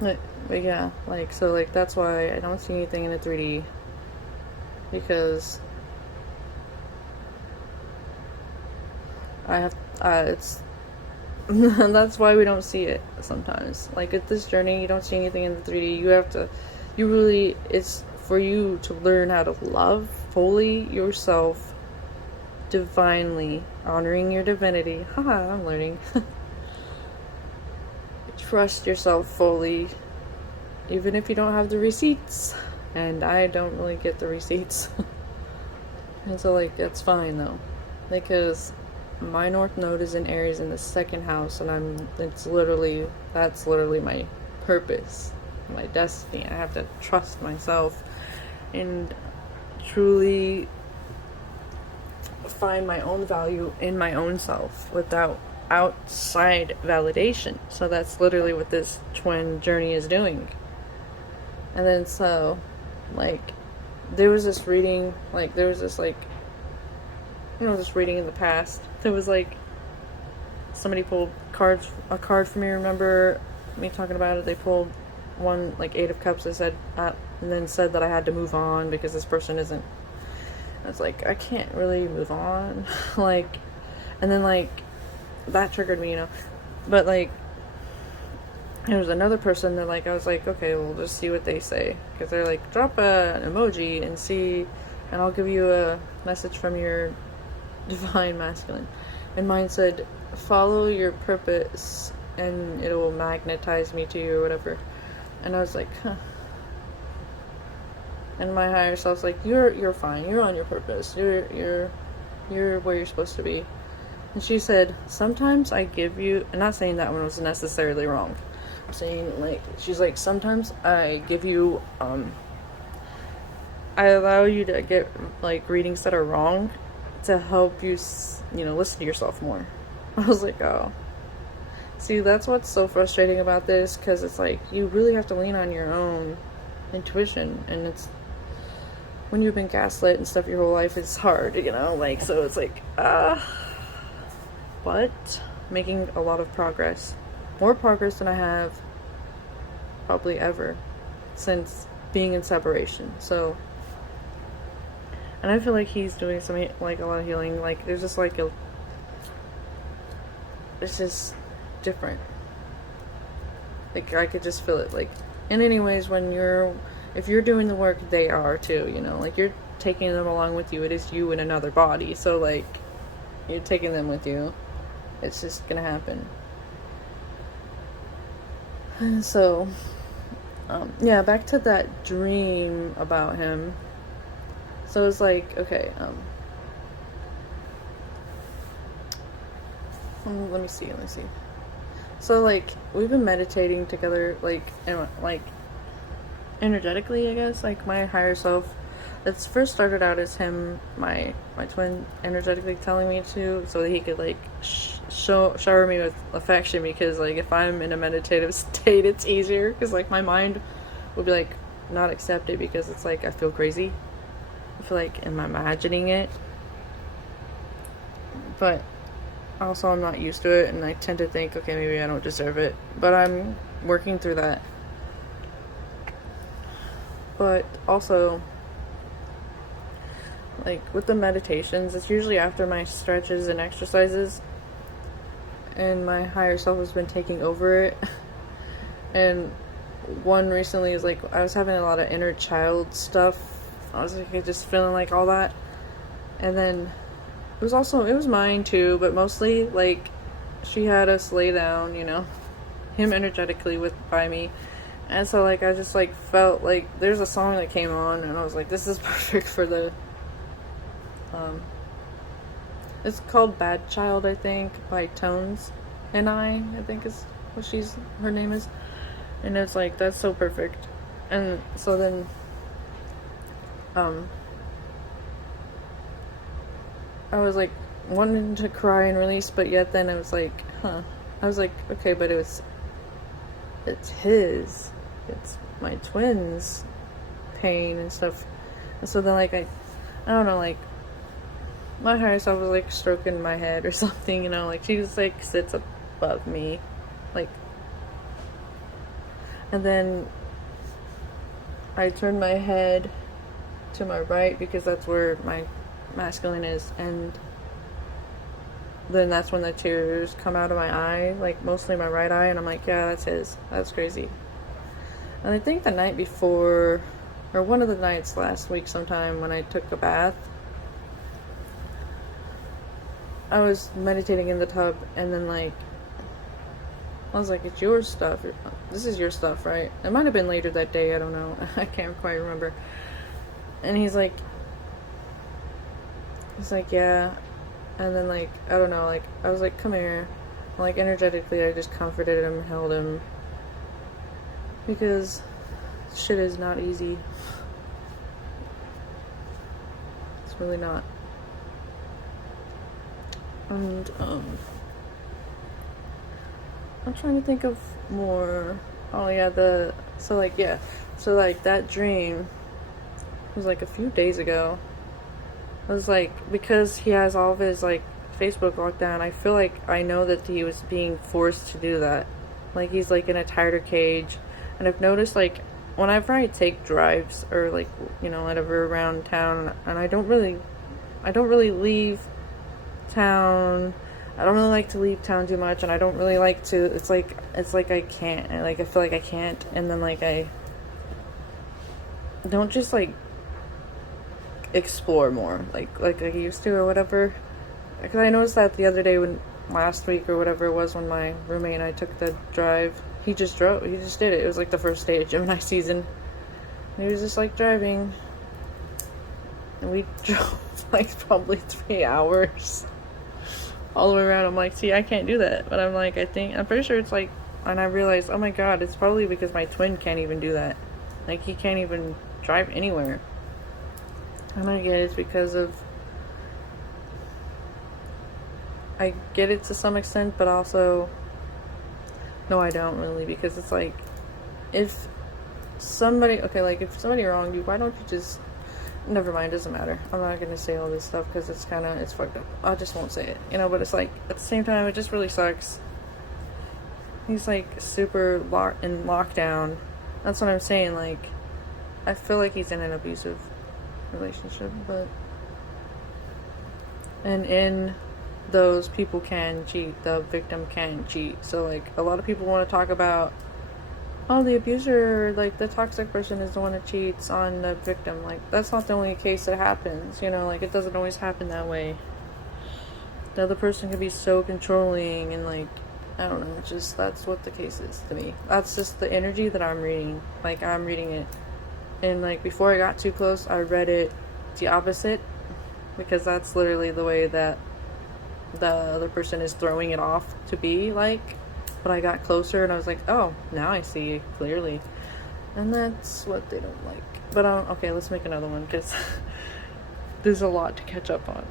But yeah, like, so, like, that's why I don't see anything in the 3D, because I have, it's, that's why we don't see it sometimes. Like, at this journey, you don't see anything in the 3D. You have to, you really, it's for you to learn how to love fully yourself, divinely, honoring your divinity. Haha, I'm learning. Trust yourself fully, even if you don't have the receipts. And I don't really get the receipts. And so, like, that's fine though, because my North Node is in Aries in the second house, and that's literally my purpose, my destiny. I have to trust myself and truly find my own value in my own self without outside validation. So that's literally what this twin journey is doing. And then, so, like, there was this reading, like, this reading in the past. There was, like, somebody pulled a card for me. Remember me talking about it? They pulled one, like, Eight of Cups. They said, and then said that I had to move on because this person isn't. I was like, I can't really move on. Like, and then, like, that triggered me, But, like, there was another person that, like, I was like, okay, we'll just see what they say. Because they're like, drop an emoji and see, and I'll give you a message from your divine masculine. And mine said, follow your purpose and it will magnetize me to you or whatever. And I was like, huh. And my higher self's like, you're fine. You're on your purpose. You're where you're supposed to be. And she said, sometimes I give you, and not saying that one was necessarily wrong. I'm saying, like, she's like, sometimes I give you, I allow you to get, like, readings that are wrong to help you, listen to yourself more. I was like, oh. See, that's what's so frustrating about this, because it's like, you really have to lean on your own intuition, and it's, when you've been gaslit and stuff your whole life, it's hard, like, so it's like, but making a lot of progress. More progress than I have probably ever since being in separation. So, and I feel like he's doing some, like, a lot of healing. Like, there's just like it's just different. Like, I could just feel it. Like, and anyways, if you're doing the work, they are too, like, you're taking them along with you. It is you in another body. So, like, you're taking them with you. It's just gonna happen. And so, yeah, back to that dream about him. So it's like, okay, let me see. So, like, we've been meditating together, like, and, like, energetically, I guess, like, my higher self. It's first started out as him, my twin, energetically telling me to, so that he could, like, shower me with affection, because, like, if I'm in a meditative state, it's easier, because, like, my mind would be, like, not accept it, because it's like, I feel crazy. I feel like I'm imagining it, but also I'm not used to it, and I tend to think, okay, maybe I don't deserve it, but I'm working through that. But also, like, with the meditations, it's usually after my stretches and exercises, and my higher self has been taking over it. And one recently is, like, I was having a lot of inner child stuff. I was, like, just feeling like all that. And then it was mine too, but mostly, like, she had us lay down, him energetically by me. And so, like, I just, like, felt like there's a song that came on, and I was like, this is perfect for the, it's called Bad Child, I think, by Tones and I think is what her name is. And it's like, that's so perfect. And so then, I was, like, wanting to cry and release, but yet then I was like, I was like, okay, but it's my twin's pain and stuff. And so then, like, I don't know, like, my higher self was, like, stroking my head or something, like, she just, like, sits above me, like, And then I turned my head to my right because that's where my masculine is, and then that's when the tears come out of my eye, like mostly my right eye, and I'm like, yeah, that's his. That's crazy. And I think the night before, or one of the nights last week sometime when I took a bath, I was meditating in the tub, and then like I was like, it's your stuff. This is your stuff, right? It might have been later that day, I don't know. I can't quite remember. And he's like, yeah. And then like, I don't know, like I was like, come here. Like energetically I just comforted him, held him, because shit is not easy. It's really not. And I'm trying to think of more. Oh yeah, so like that dream was like a few days ago. I was like, because he has all of his like Facebook locked down, I feel like I know that he was being forced to do that. Like he's like in a tighter cage. And I've noticed like whenever I take drives or like, you know, whatever around town, and I don't really leave town. I don't really like to leave town too much, and I don't really like to, it's like I can't, like I feel like I can't, and then like I don't just like explore more like I used to or whatever. Because I noticed that the other day, when last week or whatever it was, when my roommate and I took the drive, he just did it. It was like the first day of Gemini season. And he was just like driving, and we drove like probably 3 hours all the way around. I'm like, see, I can't do that. But I'm like, I'm pretty sure it's like, and I realized, oh my god, it's probably because my twin can't even do that. Like, he can't even drive anywhere. And I get it's because of, I get it to some extent, but also, no, I don't really, because it's like, if somebody wronged you, why don't you just, never mind, doesn't matter. I'm not gonna say all this stuff because it's fucked up. I just won't say it, you know, but it's like, at the same time, it just really sucks. He's like super in lockdown. That's what I'm saying, like, I feel like he's in an abusive relationship, and in those, people can cheat, the victim can cheat. So like a lot of people want to talk about, oh, the abuser, like the toxic person is the one that cheats on the victim. Like, that's not the only case that happens, you know, like it doesn't always happen that way. The other person can be so controlling, and like, I don't know, just that's what the case is to me. That's just the energy that I'm reading. Like, I'm reading it, and like before I got too close, I read it the opposite, because that's literally the way that the other person is throwing it off to be like. But I got closer and I was like, oh, now I see clearly, and that's what they don't like. But okay, let's make another one because there's a lot to catch up on.